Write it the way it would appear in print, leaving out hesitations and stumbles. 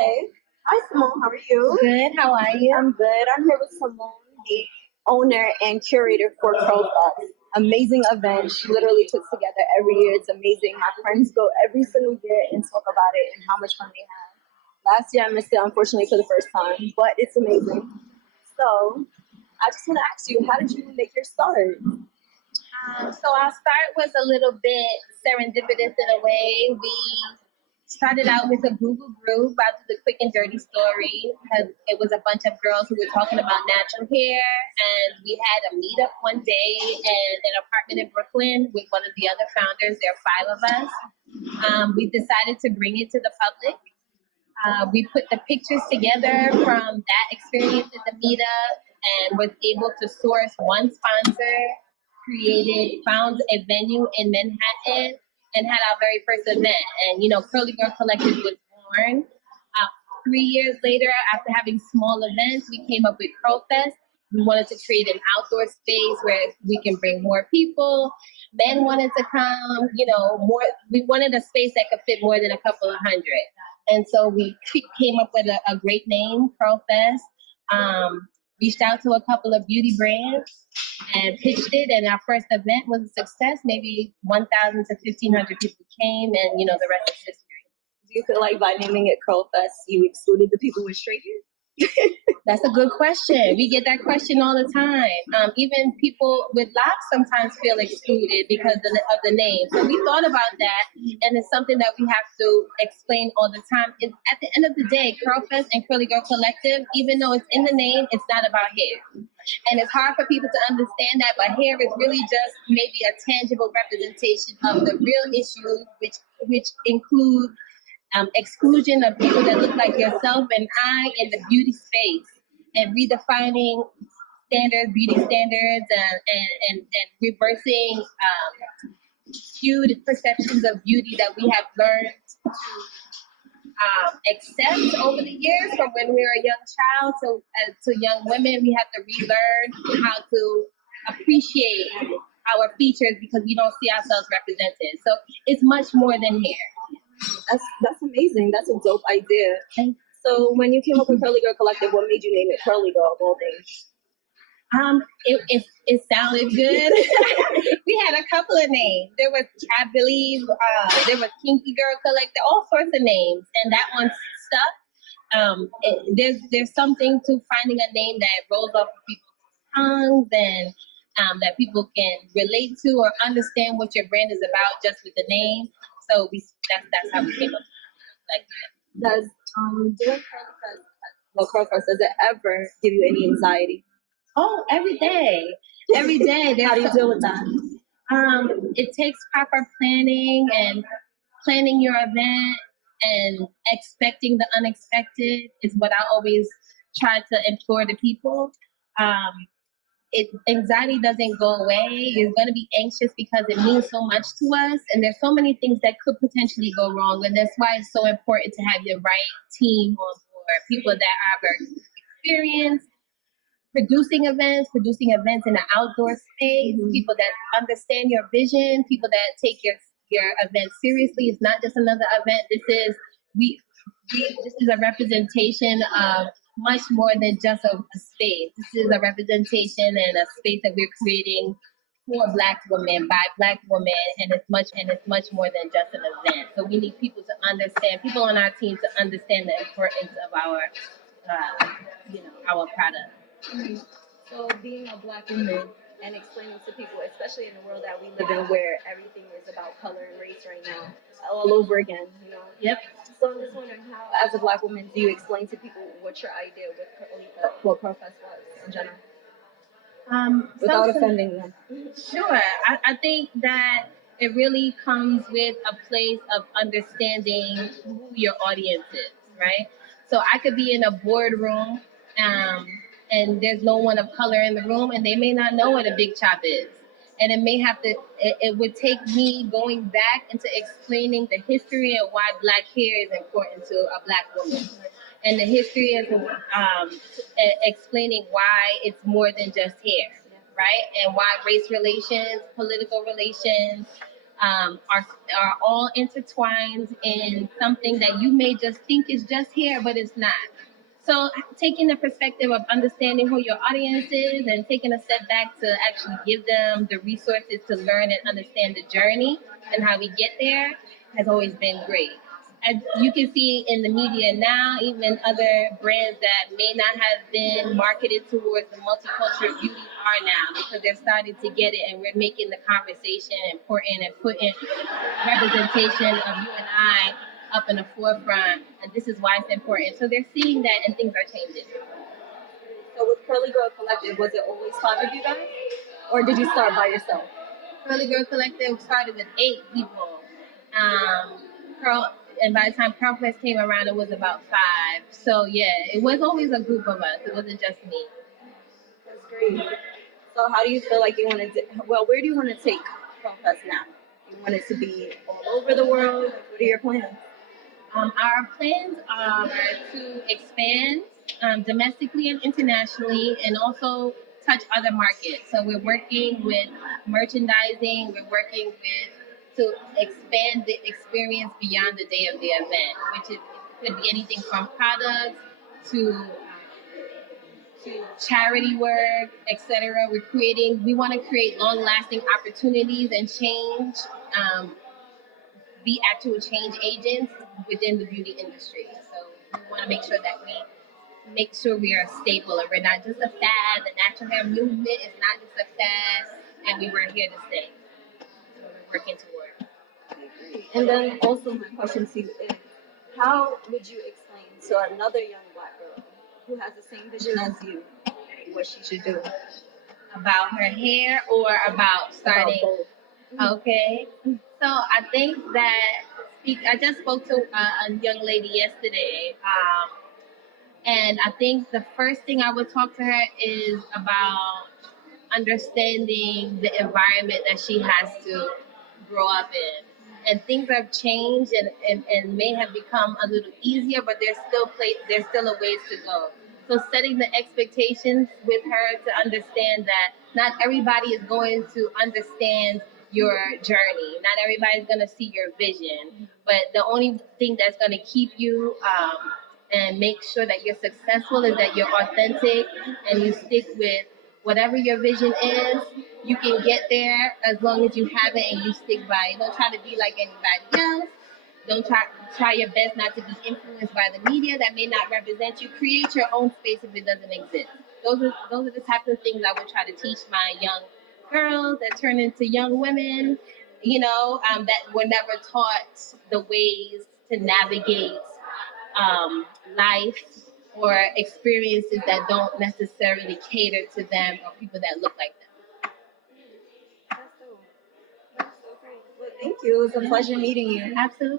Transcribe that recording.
Hey. Hi, Simone. How are you? Good. How are you? I'm good. I'm here with Simone, the owner and curator for Clout TV. Amazing event. She literally puts together every year. It's amazing. My friends go every single year and talk about it and how much fun they have. Last year I missed it, unfortunately, for the first time, but it's amazing. So I just want to ask you, how did you make your start? So our start was a little bit serendipitous in a way. We started out with a Google group about the quick and dirty story because it was a bunch of girls who were talking about natural hair, and we had a meetup one day in an apartment in Brooklyn with one of the other founders. There are five of us. We decided to bring it to the public. We put the pictures together from that experience at the meetup and was able to source one sponsor, found a venue in Manhattan, and had our very first event. And, Curly Girl Collective was born. 3 years later, after having small events, we came up with Curl Fest. We wanted to create an outdoor space where we can bring more people. Men wanted to come, more. We wanted a space that could fit more than a couple of hundred. And so we came up with a great name, Curl Fest. Reached out to a couple of beauty brands and pitched it. And our first event was a success. Maybe 1,000 to 1,500 people came, and the rest is history. Do you feel like by naming it Curl Fest, you excluded the people with straight hair? That's a good question. We get that question all the time. Even people with locks sometimes feel excluded because of the name. So we thought about that, and it's something that we have to explain all the time. At the end of the day, Curl Fest and Curly Girl Collective, even though it's in the name, it's not about hair. And it's hard for people to understand that, but hair is really just maybe a tangible representation of the real issues, which include exclusion of people that look like yourself and I in the beauty space, and redefining beauty standards, and reversing skewed perceptions of beauty that we have learned to accept over the years from when we were a young child to young women. We have to relearn how to appreciate our features because we don't see ourselves represented. So it's much more than hair. That's amazing. That's a dope idea. So when you came up with Curly Girl Collective, what made you name it Curly Girl of all things? It sounded good. We had a couple of names. There was, I believe, there was Kinky Girl Collective, all sorts of names, and that one stuck. There's something to finding a name that rolls off of people's tongues and that people can relate to or understand what your brand is about just with the name. So that's how we came up with that. Does doing Curl Fest, does it ever give you any anxiety? Oh, every day. Every day. How do you deal with that? It takes proper planning and planning your event and expecting the unexpected is what I always try to implore to people. Anxiety doesn't go away. You're going to be anxious because it means so much to us, and there's so many things that could potentially go wrong, and that's why it's so important to have the right team on board, people that are experienced producing events in an outdoor space, people that understand your vision, people that take your event seriously. It's not just another event. This is a representation of much more than just a space. This is a representation and a space that we're creating for Black women, by Black women, and it's much more than just an event. So we need people on our team to understand the importance of our product. Mm-hmm. So being a Black woman and explaining to people, especially in the world that we live in where everything is about color and race right now, all over again, Yep. So I'm just wondering how, as a Black woman, do you explain to people what your idea with what Curl Fest was in general? Without offending them. Sure. I think that it really comes with a place of understanding who your audience is, right? So I could be in a boardroom and there's no one of color in the room, and they may not know what a big chop is. And it would take me going back into explaining the history and why Black hair is important to a Black woman. And the history is explaining why it's more than just hair, right? And why race relations, political relations, are all intertwined in something that you may just think is just here, but it's not. So taking the perspective of understanding who your audience is and taking a step back to actually give them the resources to learn and understand the journey and how we get there has always been great. As you can see in the media now, even other brands that may not have been marketed towards the multicultural beauty are now, because they're starting to get it, and we're making the conversation important and putting representation of you and I up in the forefront, and this is why it's important. So they're seeing that, and things are changing. So with Curly Girl Collective, was it always 5 of you guys? Or did you start by yourself? Curly Girl Collective started with 8 people. And by the time Curl Fest came around, it was about 5. So yeah, it was always a group of us. It wasn't just me. That's great. So how do you feel like you want to, where do you want to take Curl Fest now? You want it to be all over the world? What are your plans? Our plans are to expand domestically and internationally, and also touch other markets. So we're working with merchandising. We're working with to expand the experience beyond the day of the event, which could be anything from products to charity work, etc. We want to create long-lasting opportunities and change. Be actual change agents within the beauty industry. So we want to make sure that we are stable and we're not just a fad. The natural hair movement is not just a fad, and we were here to stay. So we're working toward. And then also my question to you is, how would you explain to another young Black girl who has the same vision as you what she should do? About her hair or about starting? About both. Okay. So I think that I just spoke to a young lady yesterday, and I think the first thing I would talk to her is about understanding the environment that she has to grow up in. And things have changed and may have become a little easier, but there's still a ways to go. So setting the expectations with her to understand that not everybody is going to understand your journey. Not everybody's going to see your vision. But the only thing that's going to keep you and make sure that you're successful is that you're authentic and you stick with whatever your vision is. You can get there as long as you have it and you stick by it. Don't try to be like anybody else. Don't try your best not to be influenced by the media that may not represent you. Create your own space if it doesn't exist. Those are the types of things I would try to teach my young girls that turn into young women, that were never taught the ways to navigate life or experiences that don't necessarily cater to them or people that look like them. That's so great. Well, thank you. It was a pleasure meeting you. Absolutely.